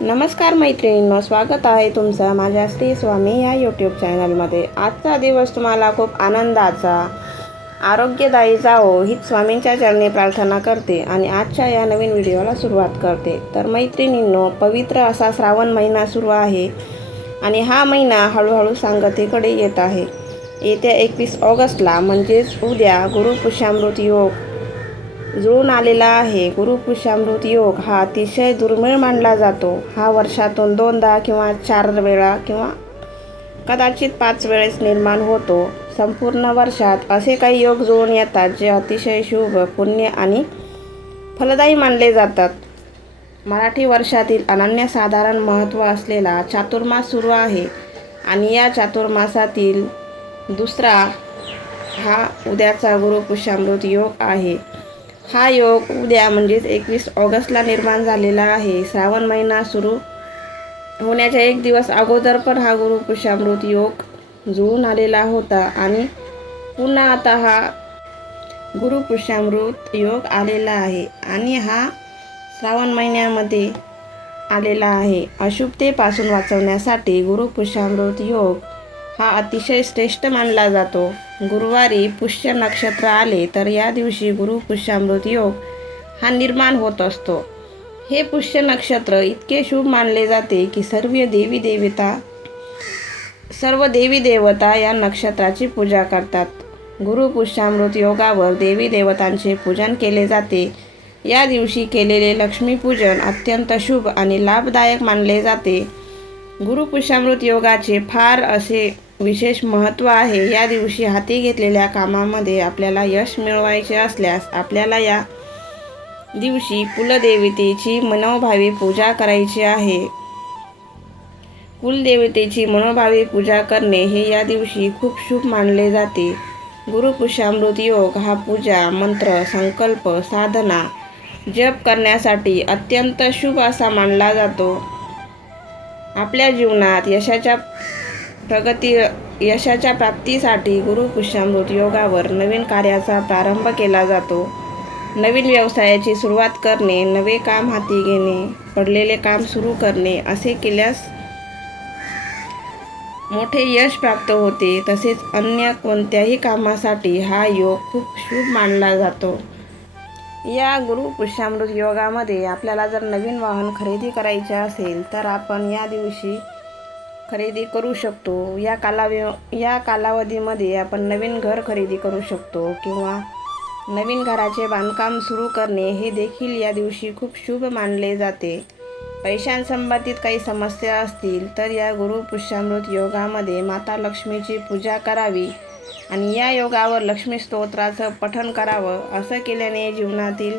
नमस्कार मैत्रिणींनो स्वागत आहे तुमचं माझ्या श्री स्वामी या यूट्यूब चॅनलमध्ये आजचा दिवस तुम्हाला खूप आनंदाचा आरोग्यदायी जावो हीच स्वामींच्या चरणी प्रार्थना करते आणि आजच्या या नवीन व्हिडिओला सुरुवात करते. तर मैत्रिणींनो पवित्र असा श्रावण महिना सुरू आहे आणि हा महिना हळूहळू सांगतेकडे येत आहे. येत्या एकवीस ऑगस्टला म्हणजेच उद्या गुरुपुष्यामृत योग जुळून आलेला आहे. गुरुपुषामृत योग हा अतिशय दुर्मिळ मानला जातो. हा वर्षातून दोनदा किंवा चार वेळा किंवा कदाचित पाच वेळेस निर्माण होतो. संपूर्ण वर्षात असे काही योग जुळून येतात जे अतिशय शुभ पुण्य आणि फलदायी मानले जातात. मराठी वर्षातील अनन्यसाधारण महत्त्व असलेला चातुर्मास सुरू आहे आणि या चातुर्मासातील दुसरा हा उद्याचा गुरुपुषामृत योग आहे. हा योग उद्या म्हणजेच एकवीस ऑगस्टला निर्माण झालेला आहे. श्रावण महिना सुरू होण्याच्या एक दिवस अगोदर पण हा गुरुपुष्यामृत योग जुळून आलेला होता आणि पुन्हा आता हा गुरुपुष्यामृत योग आलेला आहे आणि हा श्रावण महिन्यामध्ये आलेला आहे. अशुभतेपासून वाचवण्यासाठी गुरुपुष्यामृत योग हा अतिशय श्रेष्ठ मानला जातो. गुरुवारी पुष्य नक्षत्र आले तर या दिवशी गुरुपुष्यामृत योग हा निर्माण होत असतो. हे पुष्य नक्षत्र इतके शुभ मानले जाते की सर्व देवी देवता सर्व देवी देवता या नक्षत्राची पूजा करतात. गुरुपुष्यामृत योगावर देवी देवतांचे पूजन केले जाते. या दिवशी केलेले लक्ष्मीपूजन अत्यंत शुभ आणि लाभदायक मानले जाते. गुरुपुष्यामृत योगाचे फार असे विशेष महत्त्व आहे. या दिवशी हाती घेतलेल्या कामामध्ये आपल्याला यश मिळवायचे असल्यास आपल्याला या दिवशी कुलदेवतेची मनोभावी पूजा करायची आहे. कुलदेवतेची मनोभावी पूजा करणे हे या दिवशी खूप शुभ मानले जाते. गुरुपुष्यामृत योग हा पूजा मंत्र संकल्प साधना जप करण्यासाठी अत्यंत शुभ असा मानला जातो. आपल्या जीवनात यशाच्या प्रगती यशाच्या प्राप्तीसाठी गुरुपुष्यामृत योगावर नवीन कार्याचा प्रारंभ केला जातो. नवीन व्यवसायाची सुरुवात करणे नवे काम हाती घेणे पडलेले काम सुरू करणे असे केल्यास मोठे यश प्राप्त होते. तसेच अन्य कोणत्याही कामासाठी हा योग खूप शुभ मानला जातो. या गुरुपुष्यामृत योगामध्ये आपल्याला जर नवीन वाहन खरेदी करायचे असेल तर आपण या दिवशी खरेदी करू शकतो. या कालावधी या कालावधीमध्ये आपण नवीन घर खरेदी करू शकतो किंवा नवीन घराचे बांधकाम सुरू करणे हे देखील या दिवशी खूप शुभ मानले जाते. पैशांसंबंधित काही समस्या असतील तर या गुरुपुष्यामृत योगामध्ये माता लक्ष्मीची पूजा करावी आणि या योगावर लक्ष्मी स्तोत्राचं पठण करावं असं केल्याने जीवनातील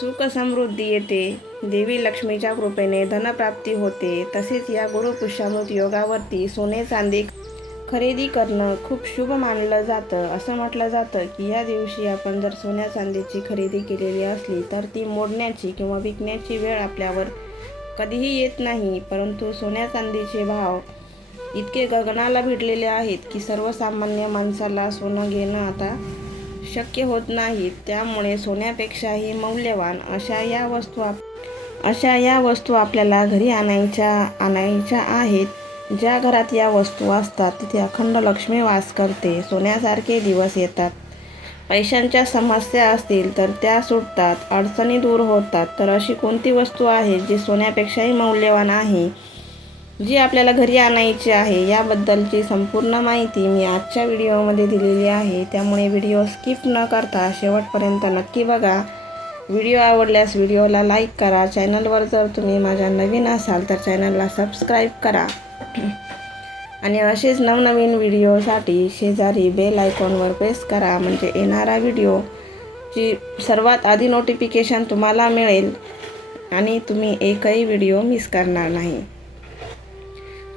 सुख समृद्धी येते. देवी लक्ष्मीच्या कृपेने धनप्राप्ती होते. तसेच या गुरुपुष्यामृत योगावरती सोने चांदी खरेदी करणं खूप शुभ मानलं जातं. असं म्हटलं जातं की या दिवशी आपण जर सोन्या चांदीची खरेदी केलेली असली तर ती मोडण्याची किंवा विकण्याची वेळ आपल्यावर कधीही येत नाही. परंतु सोन्या चांदीचे भाव इतके गगनाला भिडलेले आहेत की सर्वसामान्य माणसाला सोनं घेणं आता शक्य होत नाही. त्यामुळे सोन्यापेक्षाही मौल्यवान अशा या वस्तू आप अशा या वस्तू आपल्याला घरी आणायच्या आणायच्या आहेत. ज्या घरात या वस्तू असतात तिथे अखंड लक्ष्मी वास करते सोन्यासारखे दिवस येतात. पैशांच्या समस्या असतील तर त्या सुटतात अडचणी दूर होतात. तर अशी कोणती वस्तू आहे जी सोन्यापेक्षाही मौल्यवान आहे? जी आपल्याला घरी आणायची आहे याबद्दलची संपूर्ण माहिती मी आजच्या व्हिडिओमध्ये दिलेली आहे. त्यामुळे व्हिडिओ स्किप न करता शेवटपर्यंत नक्की बघा. व्हिडिओ आवडल्यास व्हिडिओला लाईक करा. चॅनलवर जर तुम्ही माझ्या नवीन असाल तर चॅनलला सबस्क्राईब करा. आणि असेच नवनवीन व्हिडिओसाठी शेजारी बेल आयकॉनवर प्रेस करा. म्हणजे येणारा व्हिडिओची सर्वात आधी नोटिफिकेशन तुम्हाला मिळेल आणि तुम्ही एकही व्हिडिओ मिस करणार नाही.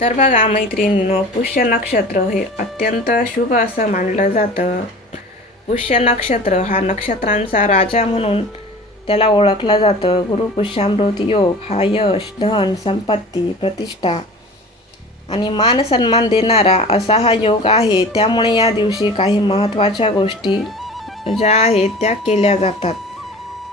तर बघा मैत्रिणींनो पुष्य नक्षत्र हे अत्यंत शुभ असं मानलं जातं. पुष्य नक्षत्र हा नक्षत्रांचा राजा म्हणून त्याला ओळखलं जातं. गुरुपुष्यामृत योग हा यश धन संपत्ती प्रतिष्ठा आणि मान सन्मान देणारा असा हा योग आहे. त्यामुळे या दिवशी काही महत्त्वाच्या गोष्टी ज्या आहेत त्या केल्या जातात.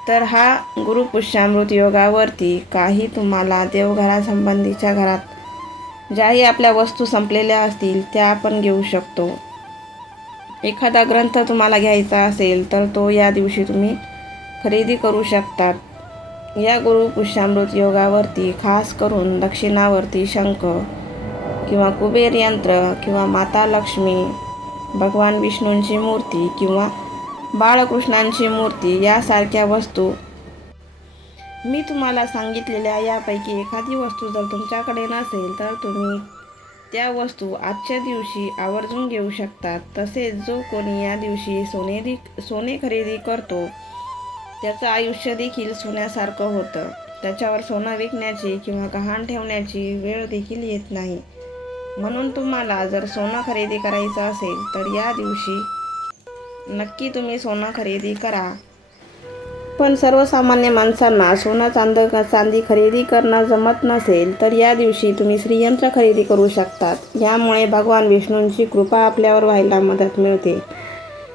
तर हा गुरुपुष्यामृत योगावरती काही तुम्हाला देवघरासंबंधीच्या घरात ज्याही आपल्या वस्तू संपलेल्या असतील त्या आपण घेऊ शकतो. एखादा ग्रंथ तुम्हाला घ्यायचा असेल तर तो या दिवशी तुम्ही खरेदी करू शकतात. या गुरुपुष्यामृत योगावरती खास करून दक्षिणावरती शंख किंवा कुबेर यंत्र किंवा माता लक्ष्मी भगवान विष्णूंची मूर्ती किंवा बाळकृष्णांची मूर्ती यासारख्या वस्तू. मी तुम्हाला सांगितलेल्या यापैकी एखादी वस्तू जर तुमच्याकडे नसेल तर तुम्ही त्या वस्तू आजच्या दिवशी आवर्जून घेऊ शकतात. तसेच जो कोणी या दिवशी सोनेरी सोने खरेदी करतो त्याचं आयुष्य देखील सोन्यासारखं होतं. त्याच्यावर सोनं विकण्याची किंवा गहाण ठेवण्याची वेळ देखील येत नाही. म्हणून तुम्हाला जर सोनं खरेदी करायचं असेल तर या दिवशी नक्की तुम्ही सोनं खरेदी करा. पण सर्वसामान्य माणसांना सोनं चांद चांदी खरेदी करणं जमत नसेल तर या दिवशी तुम्ही श्रीयंत्र खरेदी करू शकतात. यामुळे भगवान विष्णूंची कृपा आपल्यावर व्हायला मदत मिळते.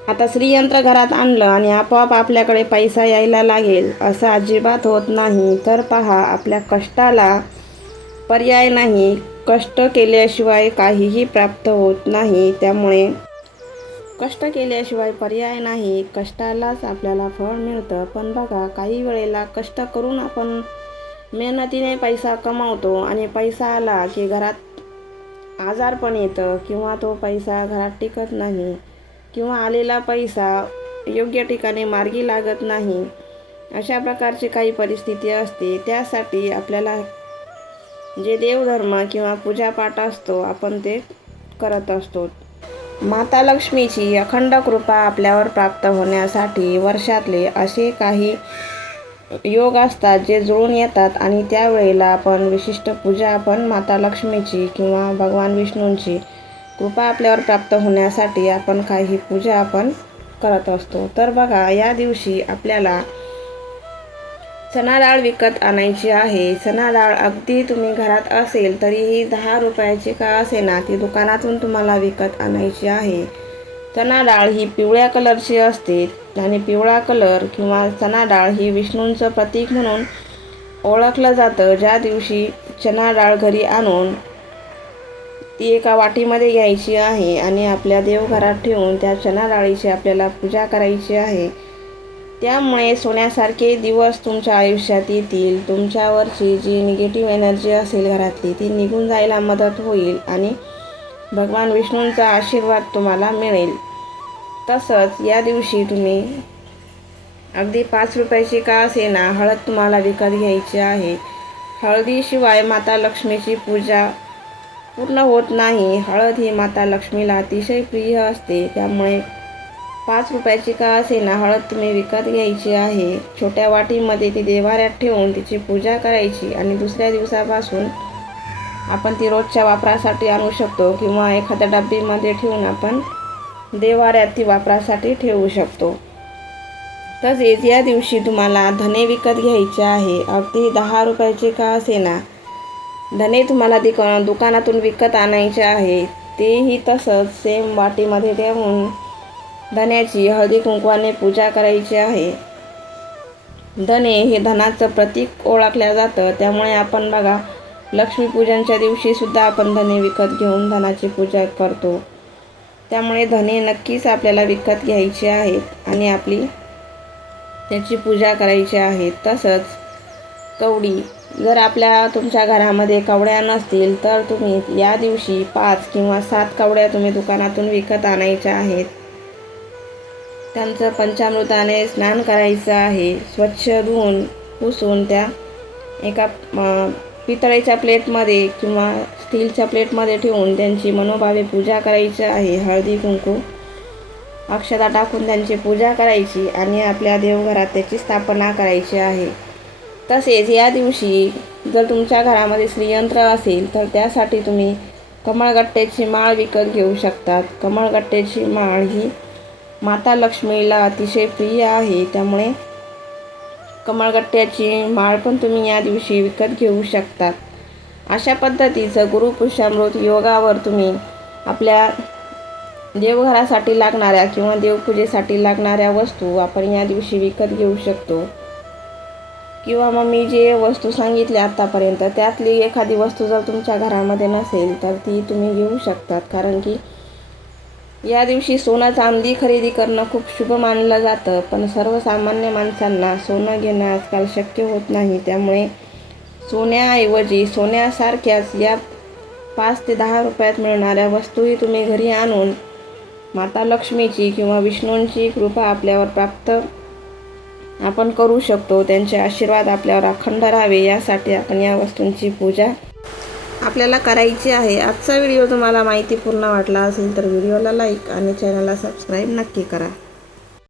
आता श्रीयंत्र घरात आणलं आणि आपोआप आपल्याकडे पैसा यायला लागेल असं अजिबात होत नाही. तर पहा आपल्या कष्टाला पर्याय नाही. कष्ट केल्याशिवाय काहीही प्राप्त होत नाही. त्यामुळे कष्ट केल्याशिवाय पर्याय नाही. कष्टालाच आपल्याला फळ मिळतं. पण बघा काही वेळेला कष्ट करून आपण मेहनतीने पैसा कमावतो आणि पैसा आला की घरात आजारपण येतं किंवा तो पैसा घरात टिकत नाही. किंवा आलेला पैसा योग्य ठिकाणी मार्गी लागत नाही अशा प्रकारची काही परिस्थिती असते. त्यासाठी आपल्याला जे देवधर्म किंवा पूजापाठ असतो आपण ते करत असतो. माता लक्ष्मीची अखंड कृपा आपल्यावर प्राप्त होण्यासाठी वर्षातले असे काही योग असतात जे जुळून येतात आणि त्यावेळेला आपण विशिष्ट पूजा आपण माता लक्ष्मीची किंवा भगवान विष्णूंची कृपा आपल्यावर प्राप्त होण्यासाठी आपण काही पूजा आपण करत असतो. तर बघा या दिवशी आपल्याला चणा डाळ विकत आणायची आहे. चणा डाळ अगदी तुम्ही घरात असेल तरीही दहा रुपयाची का असेना ती दुकानातून तुम्हाला विकत आणायची आहे. चणा डाळ ही पिवळ्या कलरची असते आणि पिवळा कलर किंवा चणा डाळ ही विष्णूंचं प्रतीक म्हणून ओळखलं जातं. ज्या दिवशी चणा डाळ घरी आणून ती एका वाटीमध्ये घ्यायची आहे आणि आपल्या देवघरात ठेवून त्या चना डाळीची आपल्याला पूजा करायची आहे. त्यामुळे सोन्यासारखे दिवस तुमच्या आयुष्यात येतील. तुमच्यावरची जी निगेटिव्ह एनर्जी असेल घरातली ती निघून जायला मदत होईल आणि भगवान विष्णूंचा आशीर्वाद तुम्हाला मिळेल. तसंच या दिवशी तुम्ही अगदी पाच रुपयाची का असेना हळद तुम्हाला विकत घ्यायची आहे. हळदीशिवाय माता लक्ष्मीची पूजा पूर्ण होत नाही. हळद ही माता लक्ष्मीला अतिशय प्रिय असते. त्यामुळे पाच रुपयाची का असेना हळद तुम्ही विकत घ्यायची आहे. छोट्या वाटीमध्ये ती देवाऱ्यात ठेवून तिची पूजा करायची आणि दुसऱ्या दिवसापासून आपण ती रोजच्या वापरासाठी आणू शकतो किंवा एखाद्या डब्बीमध्ये ठेवून आपण देवाऱ्यात ती वापरासाठी ठेवू शकतो. तसेच या दिवशी तुम्हाला धने विकत घ्यायचे आहे. अगदी दहा रुपयाचे का असेना धने तुम्हाला ती दुकानातून विकत आणायचे आहे. तेही तसंच सेम वाटीमध्ये ठेवून धन्याची हळदी कुंकवाने पूजा करायची आहे. धने हे धनाचं प्रतीक ओळखल्या जातं. त्यामुळे आपण बघा लक्ष्मीपूजनच्या दिवशीसुद्धा आपण धने विकत घेऊन धनाची पूजा करतो. त्यामुळे धने नक्कीच आपल्याला विकत घ्यायचे आहेत आणि आपली त्याची पूजा करायची आहे. तसंच कवडी जर आपल्या तुमच्या घरामध्ये कवड्या नसतील तर तुम्ही या दिवशी पाच किंवा सात कवड्या तुम्ही दुकानातून विकत आणायच्या आहेत. त्यांचं पंचामृताने स्नान करायचं आहे. स्वच्छ धुवून पुसून त्या एका पितळेच्या प्लेटमध्ये किंवा स्टीलच्या प्लेटमध्ये ठेवून त्यांची मनोभावे पूजा करायची आहे. हळदी कुंकू अक्षता टाकून त्यांची पूजा करायची आणि आपल्या देवघरात त्याची स्थापना करायची आहे. तसेच या दिवशी जर तुमच्या घरामध्ये श्रीयंत्र असेल तर त्यासाठी तुम्ही कमळगट्ट्याची माळ विकत घेऊ शकतात. कमळगट्ट्याची माळ ही माता लक्ष्मीला अतिशय प्रिय आहे. त्यामुळे कमळगट्ट्याची माळ पण तुम्ही या दिवशी विकत घेऊ शकतात. अशा पद्धतीचं गुरुपुष्यामृत योगावर तुम्ही आपल्या देवघरासाठी लागणाऱ्या किंवा देवपूजेसाठी लागणाऱ्या वस्तू आपण या दिवशी विकत घेऊ शकतो. किंवा मग मी जे वस्तू सांगितले आत्तापर्यंत त्यातली एखादी वस्तू जर तुमच्या घरामध्ये नसेल तर ती तुम्ही घेऊ शकतात. कारण की या दिवशी सोनं चांदी खरेदी करणं खूप शुभ मानलं जातं पण सर्वसामान्य माणसांना सोनं घेणं आजकाल शक्य होत नाही. त्यामुळे सोन्याऐवजी सोन्यासारख्याच या पाच ते दहा रुपयात मिळणाऱ्या वस्तूही तुम्ही घरी आणून माता लक्ष्मीची किंवा विष्णूंची कृपा आपल्यावर प्राप्त आपण करू शकतो. त्यांचे आशीर्वाद आपल्यावर अखंड राहावे. यासाठी आपण या वस्तूंची पूजा आपल्याला करायची आहे. आजचा व्हिडिओ तुम्हाला माहितीपूर्ण वाटला असेल तर व्हिडिओला लाईक आणि चॅनलला सबस्क्राईब नक्की करा.